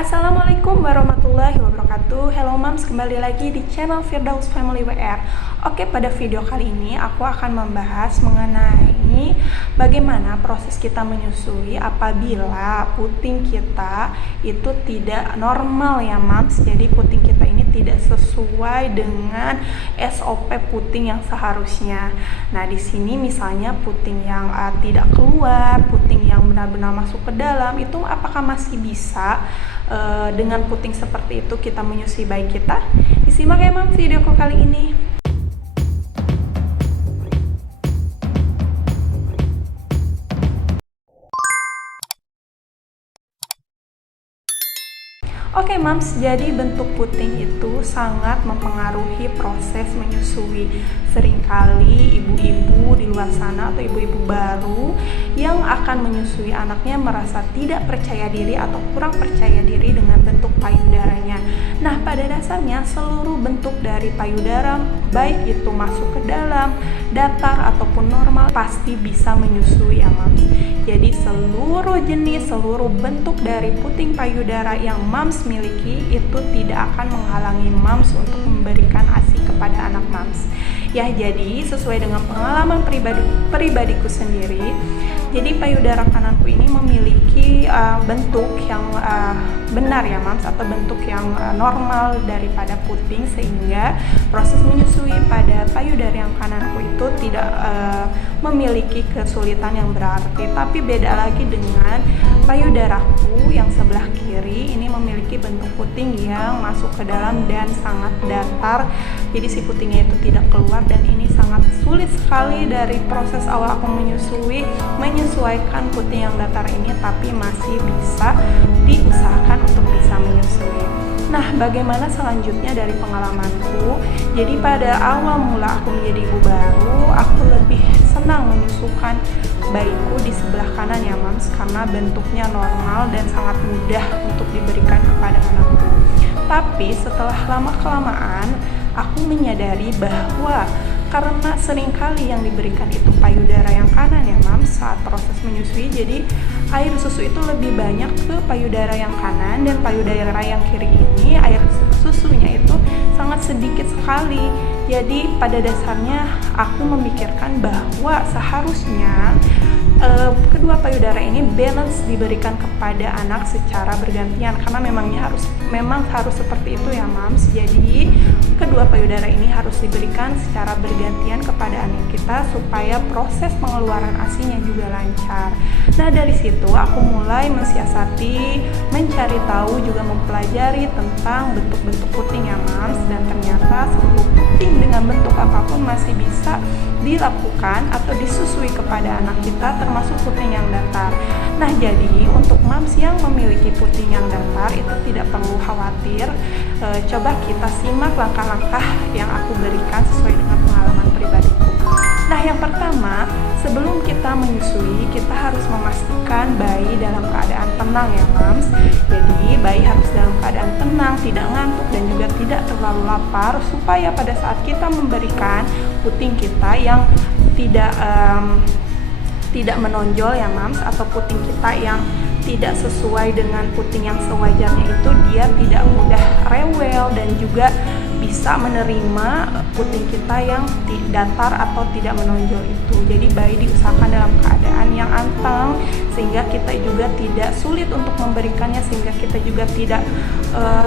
Assalamualaikum warahmatullahi wabarakatuh. Hello moms, kembali lagi di channel Firdaus Family WR. Oke, pada video kali ini aku akan membahas mengenai bagaimana proses kita menyusui apabila puting kita itu tidak normal ya moms. Jadi puting kita ini tidak sesuai dengan SOP puting yang seharusnya. Nah, di sini misalnya puting yang tidak keluar, puting yang benar-benar masuk ke dalam, itu apakah masih bisa dengan puting seperti itu kita menyusui bayi kita? Disimak ya mam videoku kali ini. Oke mams, jadi bentuk puting itu sangat mempengaruhi proses menyusui. Seringkali ibu-ibu di luar sana atau ibu-ibu baru yang akan menyusui anaknya merasa tidak percaya diri atau kurang percaya diri dengan bentuk payudaranya. Nah, pada dasarnya seluruh bentuk dari payudara, baik itu masuk ke dalam, datar ataupun normal, pasti bisa menyusui ya mams. Jadi seluruh jenis, seluruh bentuk dari puting payudara yang mams miliki itu tidak akan menghalangi mams untuk memberikan ASI kepada anak mams. Ya, jadi sesuai dengan pengalaman pribadiku sendiri, jadi payudara kananku ini memiliki bentuk yang benar ya mams, atau bentuk yang normal daripada puting, sehingga proses menyusui pada payudara yang kananku itu tidak memiliki kesulitan yang berarti. Tapi beda lagi dengan payudaraku yang sebelah kiri, ini memiliki bentuk puting yang masuk ke dalam dan sangat datar. Jadi si putingnya itu tidak keluar, dan ini sangat sulit sekali dari proses awal aku menyusui menyesuaikan puting yang datar ini, tapi masih bisa diusahakan untuk bisa menyusui. Nah, bagaimana selanjutnya dari pengalamanku? Jadi pada awal mula aku menjadi ibu baru, aku lebih senang menyusukan bayiku di sebelah kanan ya mams, karena bentuknya normal dan sangat mudah untuk diberikan kepada anakku. Tapi setelah lama-kelamaan aku menyadari bahwa karena seringkali yang diberikan itu payudara yang kanan ya mams saat proses menyusui, jadi air susu itu lebih banyak ke payudara yang kanan, dan payudara yang kiri ini air susunya itu sangat sedikit sekali. Jadi pada dasarnya aku memikirkan bahwa seharusnya kedua payudara ini balance diberikan kepada anak secara bergantian, karena memang harus seperti itu ya mams. Jadi kedua payudara ini harus diberikan secara bergantian kepada anak kita supaya proses pengeluaran ASINya juga lancar. Nah, dari situ aku mulai mensiasati, mencari tahu, juga mempelajari tentang bentuk-bentuk puting ya mams, dan ternyata seluruh puting dengan bentuk apapun masih bisa dilakukan atau disusui kepada anak kita, termasuk puting yang datar. Nah, jadi untuk mams yang memiliki puting yang datar itu tidak perlu khawatir. Coba kita simak langkah-langkah yang aku berikan sesuai dengan pengalaman pribadiku. Nah, yang pertama, sebelum kita menyusui, kita harus memastikan bayi dalam keadaan tenang ya mams. Jadi bayi harus dalam keadaan tenang, tidak ngantuk, dan juga tidak terlalu lapar, supaya pada saat kita memberikan puting kita yang tidak menonjol ya mams, atau puting kita yang tidak sesuai dengan puting yang sewajarnya itu, dia tidak mudah rewel dan juga bisa menerima puting kita yang datar atau tidak menonjol itu. Jadi bayi diusahakan dalam keadaan yang anteng, sehingga kita juga tidak sulit untuk memberikannya, sehingga kita juga tidak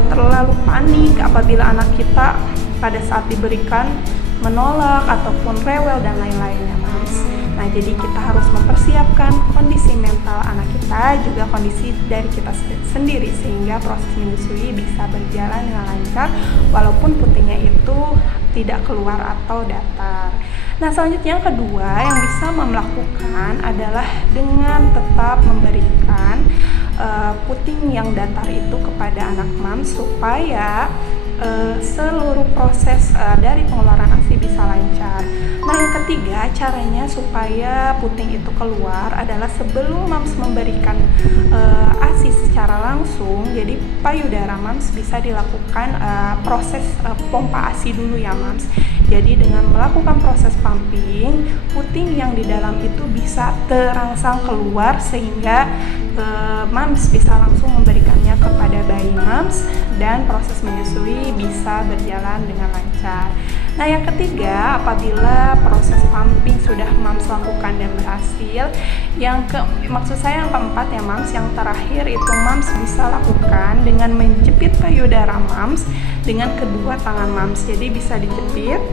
terlalu panik apabila anak kita pada saat diberikan menolak ataupun rewel dan lain-lainnya mams. Nah, jadi kita harus mempersiapkan kondisi mental anak kita, juga kondisi dari kita sendiri, sehingga proses menyusui bisa berjalan dengan lancar walaupun putingnya itu tidak keluar atau datar. Nah, selanjutnya yang kedua yang bisa melakukan adalah dengan tetap memberikan puting yang datar itu kepada anak mams, supaya seluruh proses dari pengeluaran ASI bisa lancar. Nah, yang ketiga caranya supaya puting itu keluar adalah sebelum mams memberikan ASI secara langsung, jadi payudara mams bisa dilakukan proses pompa ASI dulu ya mams. Jadi dengan melakukan proses pumping, puting yang di dalam itu bisa terangsang keluar, sehingga mams bisa langsung memberikannya kepada bayi. dan proses menyusui bisa berjalan dengan lancar. Nah, yang ketiga, apabila proses pumping sudah Mams lakukan dan berhasil, maksud saya yang keempat ya Mams, yang terakhir itu Mams bisa lakukan dengan menjepit payudara Mams dengan kedua tangan Mams. Jadi bisa dijepit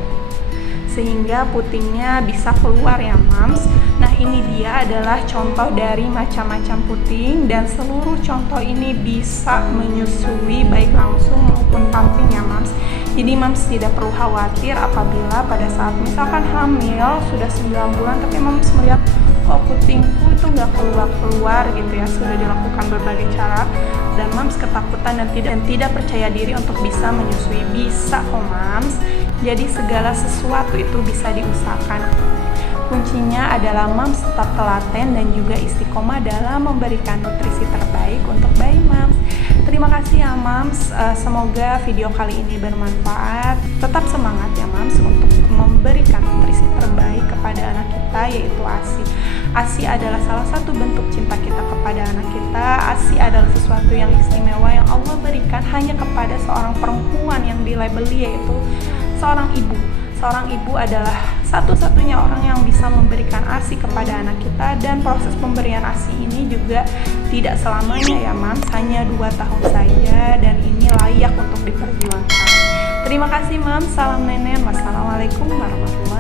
sehingga putingnya bisa keluar ya Mams. Nah, ini dia adalah contoh dari macam-macam puting, dan seluruh contoh ini bisa menyusui baik langsung maupun pumping ya Mams. Jadi Mams tidak perlu khawatir apabila pada saat misalkan hamil sudah 9 bulan tapi Mams melihat putingku itu nggak keluar gitu ya, sudah dilakukan berbagai cara dan Mams ketakutan dan tidak percaya diri untuk bisa menyusui. Bisa kok Mams. Jadi segala sesuatu itu bisa diusahakan. Kuncinya adalah Mams tetap telaten dan juga istiqomah dalam memberikan nutrisi terbaik untuk bayi Mams. Terima kasih ya Mams, semoga video kali ini bermanfaat. Tetap semangat ya Mams untuk memberikan nutrisi terbaik kepada anak kita, yaitu ASI. ASI adalah salah satu bentuk cinta kita kepada anak kita. ASI adalah sesuatu yang istimewa yang Allah berikan hanya kepada seorang perempuan yang dilabeli, yaitu seorang ibu. Seorang ibu adalah satu-satunya orang yang bisa memberikan ASI kepada anak kita, dan proses pemberian ASI ini juga tidak selamanya ya Mams, hanya 2 tahun saja, dan ini layak untuk diperjuangkan. Terima kasih Mams, salam nenek, wassalamualaikum warahmatullahi wabarakatuh.